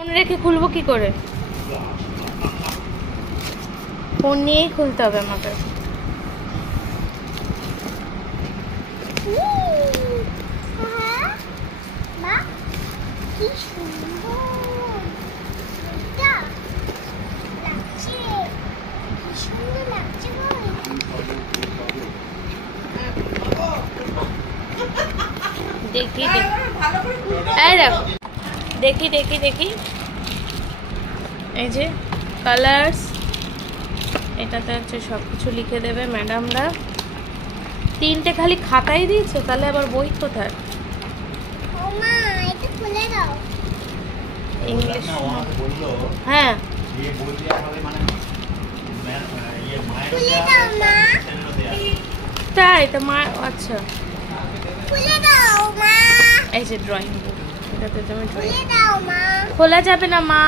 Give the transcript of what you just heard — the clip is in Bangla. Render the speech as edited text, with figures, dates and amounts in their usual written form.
ফোন রেখে খুলবো কি করে? ফোন নিয়েই খুলতে হবে আমাকে। দেখি দেখি দেখি দেখি এই যে কালার্স, এটাতে হচ্ছে সব কিছু লিখে দেবে ম্যাডামরা। 3টে খালি খাতাই দিয়েছে, তাহলে আবার বই কোথায়? ইংলিশ। হ্যাঁ তাই তো মা। আচ্ছা এই যে ড্রয়িং বুক, এটাতে তুমি ড্রয়িং খোলা যাবে না মা।